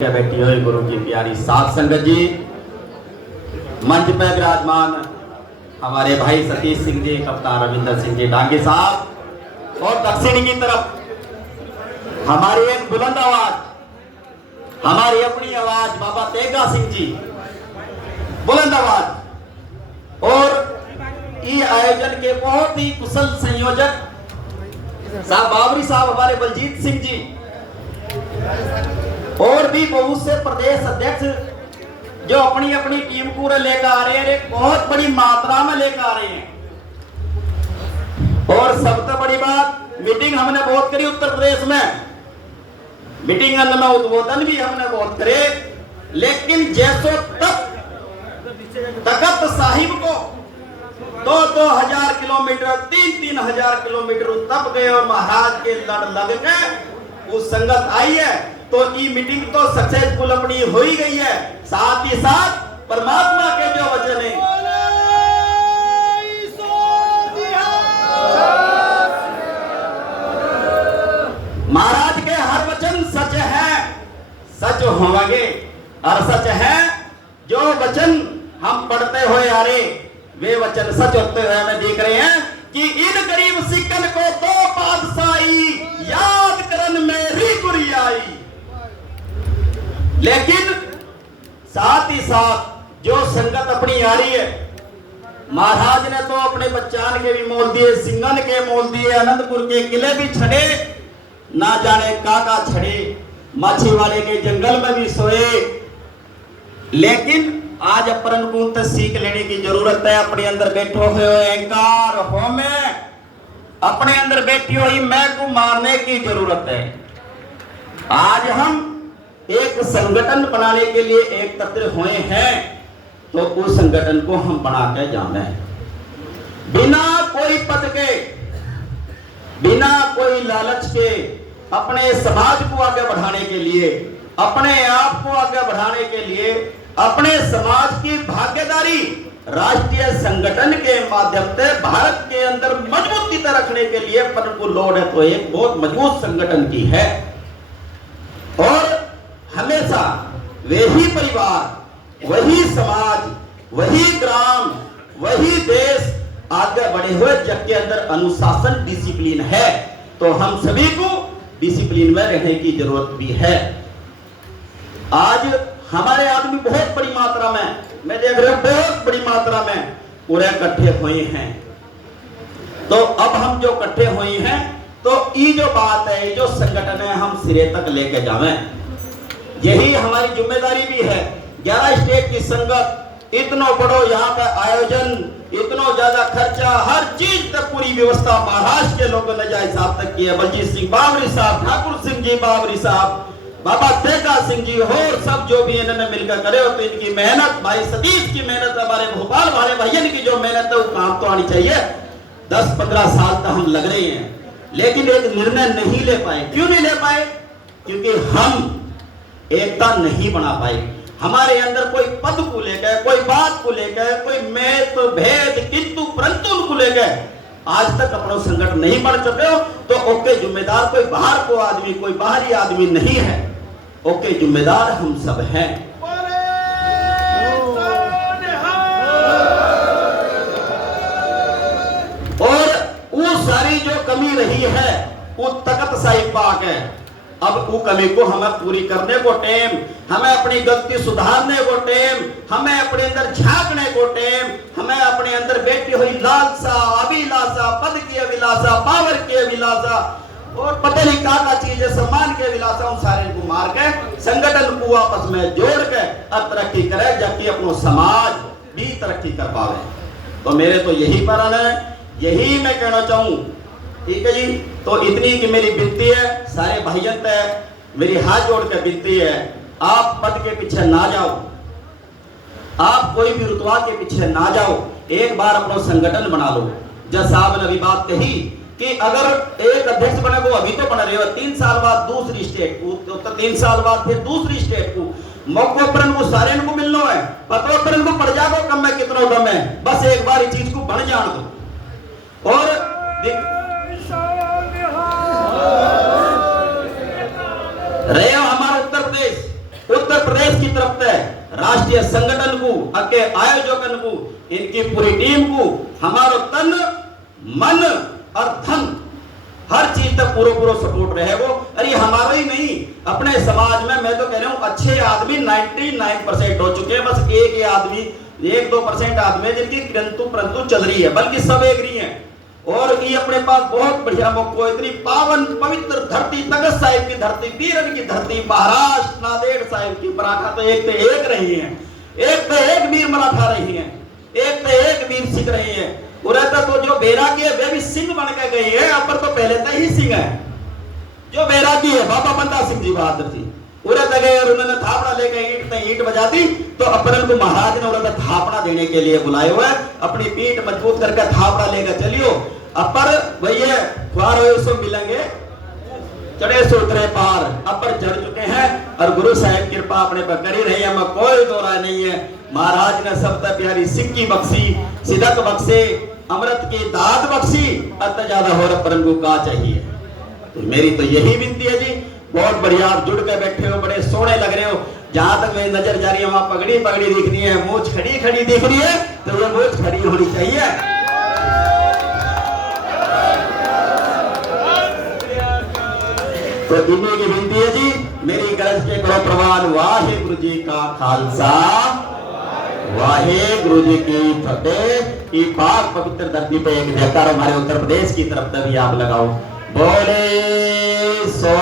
बैठी हुई गुरु की प्यारी साध संगत जी, मंच पे विराजमान हमारे भाई सतीश सिंह जी, कप्तान रविंदर सिंह जी डांगे साहब, और दक्षिण की तरफ हमारी एक बुलंद आवाज, हमारी अपनी आवाज बाबा तेगा सिंह जी, बुलंद आवाज। और ये आयोजन के बहुत ही कुशल संयोजक साहब बाबरी साहब, हमारे बलजीत सिंह जी, और भी बहुत से प्रदेश अध्यक्ष जो अपनी अपनी टीम को लेकर आ रहे हैं, एक बहुत बड़ी मात्रा में लेकर आ रहे हैं। और सबसे बड़ी बात, मीटिंग हमने बहुत करी उत्तर प्रदेश में, मीटिंग में उद्बोधन भी हमने बहुत करे, लेकिन जैसो तख्त साहिब को 2,000 किलोमीटर 3,000 किलोमीटर तप गए और महाराज के लड़ लग के वो संगत आई है, तो ये मीटिंग तो सक्सेसफुल अपनी हो ही गई है। साथ ही साथ परमात्मा के जो वचन है, महाराज के हर वचन सच है, सच होंगे, और सच है जो वचन हम पढ़ते हुए आ रहे, वे वचन सच होते हुए हमें देख रहे हैं कि इन गरीब सिकन को दो बादशाही याद करन मेरी गुरी आई। लेकिन साथ ही साथ जो संगत अपनी आ रही है, महाराज ने तो अपने बच्चान के भी मोल दिए, सिंगन के मोल दिए, अनंतपुर के किले भी छड़े, ना जाने काका छड़े, माछीवाड़े के जंगल में भी सोए। लेकिन आज अपन को सीख लेने की जरूरत है। अपने अंदर बैठो हुए अहंकार हो में, अपने अंदर बैठी हुई मैं को मारने की जरूरत है। आज हम एक संगठन बनाने के लिए एकत्र हुए हैं, तो उस संगठन को हम बना के जाना है, बिना कोई पद के, बिना कोई लालच के, अपने समाज को आगे बढ़ाने के लिए, अपने आप को आगे बढ़ाने के लिए, अपने समाज की भागीदारी राष्ट्रीय संगठन के माध्यम से भारत के अंदर मजबूती रखने के लिए अपन को लोड है, तो एक बहुत मजबूत संगठन की है। और हमेशा वही परिवार, वही समाज, वही ग्राम, वही देश आगे बढ़े हुए, जबकि अंदर अनुशासन डिसिप्लिन है, तो हम सभी को डिसिप्लिन में रहने की जरूरत भी है। आज हमारे आदमी बहुत बड़ी मात्रा में, मैं देख रहा हूं बहुत बड़ी मात्रा में पूरे इकट्ठे हुए हैं। तो अब हम जो इकट्ठे हुए हैं, तो ये जो बात है, ये जो संगठन है, हम सिरे तक लेके जावें, यही हमारी जिम्मेदारी भी है। 11 स्टेट की संगत, इतना बड़ो यहाँ का आयोजन, इतना ज्यादा खर्चा, हर चीज तक पूरी व्यवस्था महाराष्ट्र के लोगों ने जाए साहब तक की है। बलजीत सिंह बाबरी साहब, ठाकुर सिंह जी बाबरी साहब, बाबा तेगा सिंह जी और सब जो भी इन्होंने मिलकर करे हो, तो इनकी मेहनत, भाई सतीश की मेहनत, हमारे भोपाल वाले भैया की जो मेहनत है, वो काम तो आनी चाहिए। 10-15 साल तक हम लग रहे हैं, लेकिन एक निर्णय नहीं ले पाए। क्यों नहीं ले पाए? क्योंकि हम एकता नहीं बना पाए। हमारे अंदर कोई पद को लेकर, कोई बात को लेकर, कोई मैत भेद किंतु परंतु को लेकर आज तक अपना संगठन नहीं बन सके हो, तो ओके जिम्मेदार कोई बाहर को आदमी, कोई बाहरी आदमी नहीं है, ओके जिम्मेदार हम सब हैं। और वो सारी जो कमी रही है, वो तख्त साहिब पाक है, अब वो कमी को हमें पूरी करने को टाइम, हमें अपनी गलती सुधारने को टाइम, हमें अपने अंदर झांकने को टाइम, हमें अपने अंदर बैठी हुई लालसा, अभिलाषा, पद की अभिलाषा, पावर की अभिलाषा और पता नहीं क्या चीज है, सम्मान की अभिलाषा, उन सारे को मार के संगठन को आपस में जोड़ के अब तरक्की करे, जबकि अपनो समाज भी तरक्की कर पावे। तो मेरे तो यही प्रण है, यही मैं कहना चाहूं। ठीक है जी, तो इतनी की मेरी विनती है, सारे भाइयों से मेरी हाथ जोड़ के विनती है, आप पद के पीछे ना जाओ, आप कोई भी रुतबा के पीछे ना जाओ, एक बार अपना संगठन बना लो। जब साहब ने अभी बात कही कि अगर एक अध्यक्ष बने, वो अभी तो बना रहे हो, 3 साल बाद दूसरी स्टेट को, तो 3 साल बाद फिर दूसरी स्टेट को, मौकों पर वो सारे को मिलना है, पतों पर इनको पड़ जाओ कम में कितना दम है, बस एक बार इस चीज को बन जान दो। और रहे हो हमारा उत्तर प्रदेश, प्रदेश की तरफ से राष्ट्रीय संगठन को अके आयोजकन को इनकी पूरी टीम को हमारो तन मन और धन हर चीज तक पूरा सपोर्ट रहेगा। अरे हमारा ही नहीं, अपने समाज में मैं तो कह रहा हूँ अच्छे आदमी 99% हो चुके हैं, बस एक आदमी 1-2% आदमी जिनकी परंतु चल रही है, बल्कि सब एक रही है। और ये अपने पास बहुत बढ़िया मौका, इतनी पावन पवित्र धरती, तगत साहिब की धरती, बीरन की धरती, महाराष्ट्र नांदेड़ साहिब की मराठा तो एक रही है, एक तो एक वीर मराठा रही है, एक तो एक वीर सिख रही है। उड़ता तो जो बैरागी है वे भी सिंह बन के गई है, अपर तो पहले तो ही सिंह है। जो बैरागी है बाबा बंदा सिंह जी बहादुर जी उड़ता गए और उन्होंने थापड़ा लेकर ईंट बजा दी, तो अपरन को महाराज ने उड़ता थापड़ा देने के लिए बुलाए हुए, अपनी पीठ मजबूत करके थापड़ा लेकर चलियो। अपर भैया ख्वार हो सो मिलेंगे, चढ़े सो उतरे पार, अपर चढ़ चुके हैं और गुरु साहिब कृपा अपने पर करी रही है, हमें कोई दो राय नहीं है। महाराज ने सबसे प्यारी सिक्की बख्शी, सिदक बख्शे, अमृत की दात बख्शी, अत ज्यादा हो रहा परम को का चाहिए। तो मेरी तो यही विनती है जी, बहुत बढ़िया आप जुड़ के बैठे हो, बड़े सोने लग रहे हो। जहां तक मेरी नजर जा रही है वहां पगड़ी दिख रही है, मूछ खड़ी दिख रही है, तो ये मूछ खड़ी होनी चाहिए। तो इन्हीं की विनती है जी, मेरी गरज के करो प्रवान। वाहे गुरु जी का खालसा, वाहे गुरु जी की फतेह। ई पाक पवित्र धरती पे एक जयकार हमारे उत्तर प्रदेश की तरफ से भी आप लगाओ। बोले सो